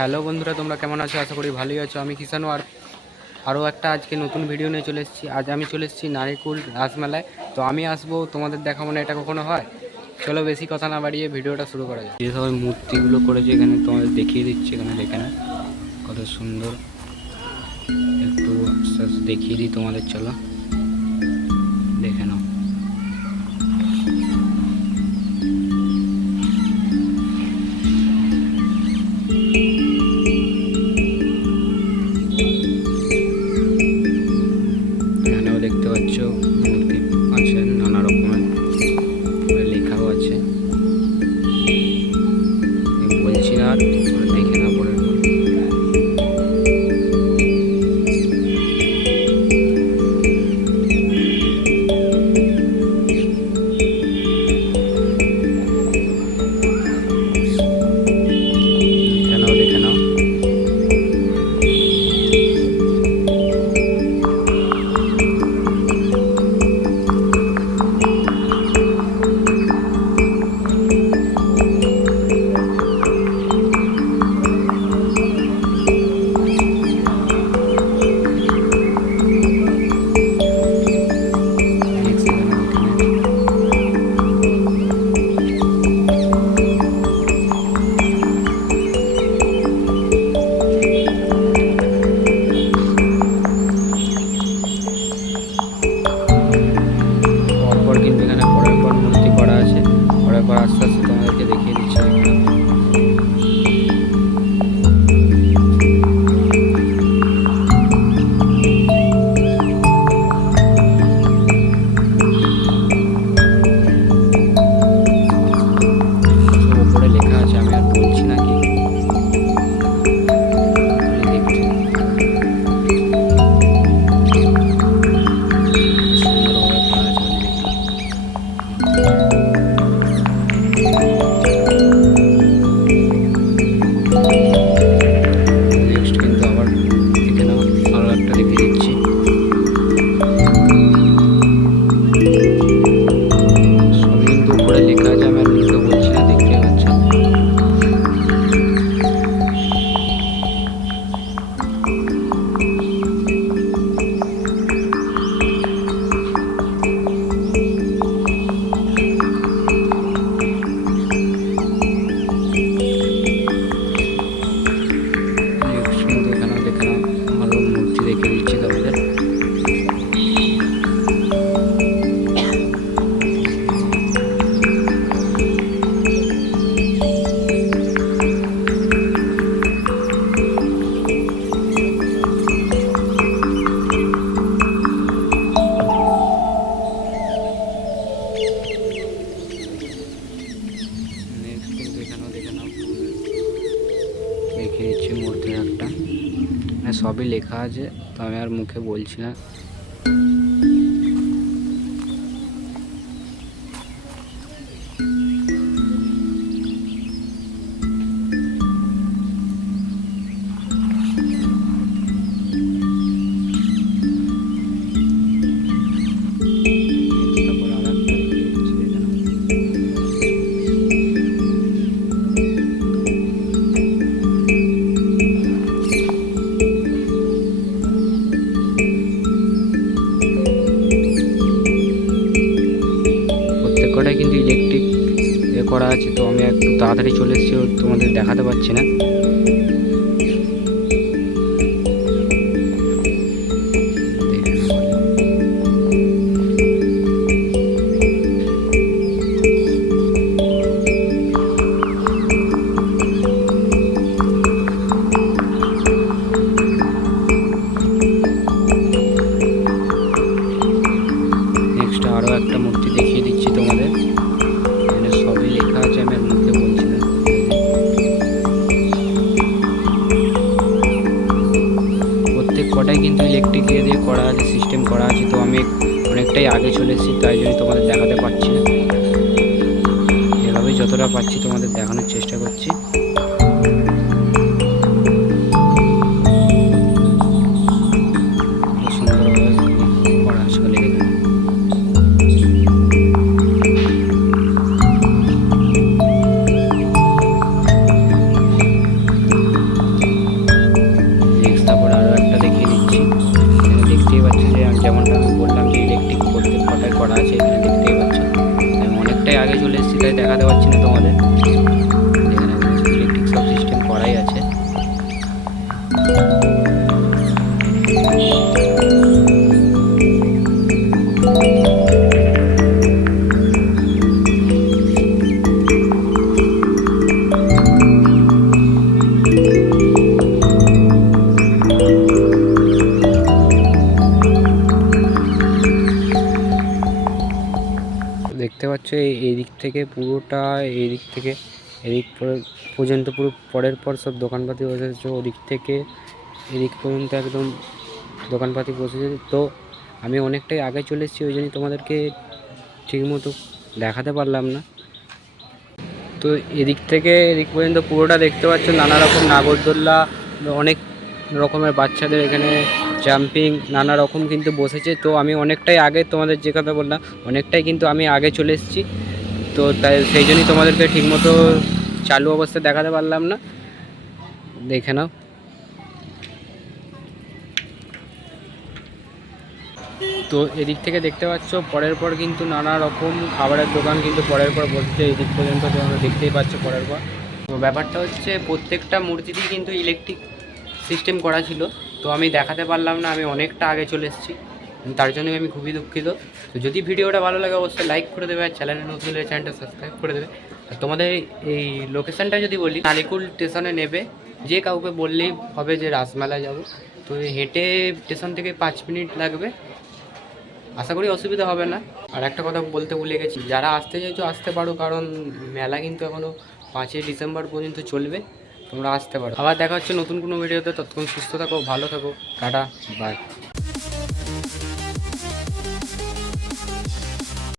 হ্যালো বন্ধুরা, তোমরা কেমন আছো? আশা করি ভালোই আছো। আমি কিষানু আর আরও একটা আজকে নতুন ভিডিও নিয়ে চলে এসেছি। আজ আমি চলে এসেছি নারিকুল রাসমেলায়। তো আমি আসবো, তোমাদের দেখাবো না, এটা কখনো হয়? চলো বেশি কথা না বাড়িয়ে ভিডিওটা শুরু করা যায়। যে সবাই মূর্তিগুলো করেছে এখানে তোমাদের দেখিয়ে দিচ্ছি। এখানে দেখে না কত সুন্দর, একটু আস্তে আস্তে দেখিয়ে দিই তোমাদের। চলো দেখে নাও। এখানেও দেখতে পাচ্ছ মূর্তি আছে নানা রকমের, লেখাও আছে। বলছি না আর, দেখে না পরে। দেখে নাও। পরপর কিন্তু এখানে পরের পর মূর্তি করা আছে। পরের পর আস্তে আস্তে তোমাদেরকে দেখিয়ে দিচ্ছি। সব উপরে লেখা আছে, আমি আর বলছি না কি। সুন্দরভাবে করা আছে। নেক্সট কিন্তু আবার দেখে নাও, আরও একটা দেখিয়ে দিচ্ছি। সবই কিন্তু উপরে লেখা আছে, আমি আর মুখে বলছি না, দেখতে পাচ্ছ। নেক্সট কিন্তু এখানেও দেখে নাও, আরও মূর্তি দেখিয়ে দিচ্ছি তোমাদের। নেক্সট কিন্তু এখানেও দেখে নাও, দেখিয়ে দিচ্ছি মূর্তির একটা। মানে সবই লেখা আছে, তো আমি আর মুখে বলছি না। তারপর আর একটা দেখিয়ে দিচ্ছি, দেখে নাও। প্রত্যেক কটাই কিন্তু ইলেকট্রিক করা আছে। তো আমি একটু তাড়াতাড়ি চলে এসেছি, তোমাদের দেখাতে পারছি না। দেখে নাও। নেক্সট আরও একটা মূর্তি দেখিয়ে দিচ্ছি তোমাদের। এখানে সবই লেখা আছে, আমি আর মুখে বলছি না। প্রত্যেক কটাই কিন্তু ইলেকট্রিক দিয়ে করা আছে, সিস্টেম করা আছে। তো আমি অনেকটাই আগে চলে এসেছি, তাই জন্য তোমাদের দেখাতে পারছি না। এভাবেই যতটা পারছি তোমাদের দেখানোর চেষ্টা করছি। সুন্দরভাবে করা আছে, দেখুন। হচ্ছে এই দিক থেকে পুরোটা, এই দিক থেকে এদিক পর্যন্ত পুরো পরের পর সব দোকানপাতি বসেছে, ওদিক থেকে এদিক পর্যন্ত একদম দোকানপাতি বসেছে। তো আমি অনেকটাই আগে চলে এসেছি, ওই জন্যই তোমাদেরকে ঠিকমতো দেখাতে পারলাম না। তো এদিক থেকে এদিক পর্যন্ত পুরোটা দেখতে পাচ্ছ, নানা রকম নাগরদোল্লা, অনেক রকমের বাচ্চাদের এখানে জাম্পিং নানা রকম কিন্তু বসেছে। তো আমি অনেকটাই আগে, তোমাদের যে কথা বললাম অনেকটাই কিন্তু আমি আগে চলে এসেছি, তো তাই সেই জন্যই তোমাদেরকে ঠিকমতো চালু অবস্থায় দেখাতে পারলাম না। দেখে নাও। তো এদিক থেকে দেখতে পাচ্ছ পরের পর কিন্তু নানা রকম খাবারের দোকান কিন্তু পরের পর বসছে, এদিক পর্যন্ত তোমরা দেখতেই পাচ্ছ পরের পর। তো ব্যাপারটা হচ্ছে প্রত্যেকটা মূর্তিতেই কিন্তু ইলেকট্রিক সিস্টেম করা ছিল, তো আমি দেখাতে পারলাম না, আমি অনেকটা আগে চলে এসেছি, তার জন্য আমি খুবই দুঃখিত। তো যদি ভিডিওটা ভালো লাগে অবশ্যই লাইক করে দেবে, আর চ্যানেলে নতুন হলে চ্যানেলটা সাবস্ক্রাইব করে দেবে। আর তোমাদের এই লোকেশানটা যদি বলি, নালিকুল স্টেশনে নেবে, যে কাউকে বললেই হবে যে রাসমেলায় যাব। তো হেঁটে স্টেশন থেকে 5 মিনিট লাগবে, আশা করি অসুবিধা হবে না। আর একটা কথা বলতে ভুলে গেছি, যারা আসতে চাইছো আসতে পারো, কারণ মেলা কিন্তু এখনও 5ই ডিসেম্বর পর্যন্ত চলবে, তোমরা আসতে পারো। আবার দেখা হচ্ছে নতুন কোনো ভিডিওতে, ততক্ষণ সুস্থ থাকো, ভালো থাকো, টাটা, বাই।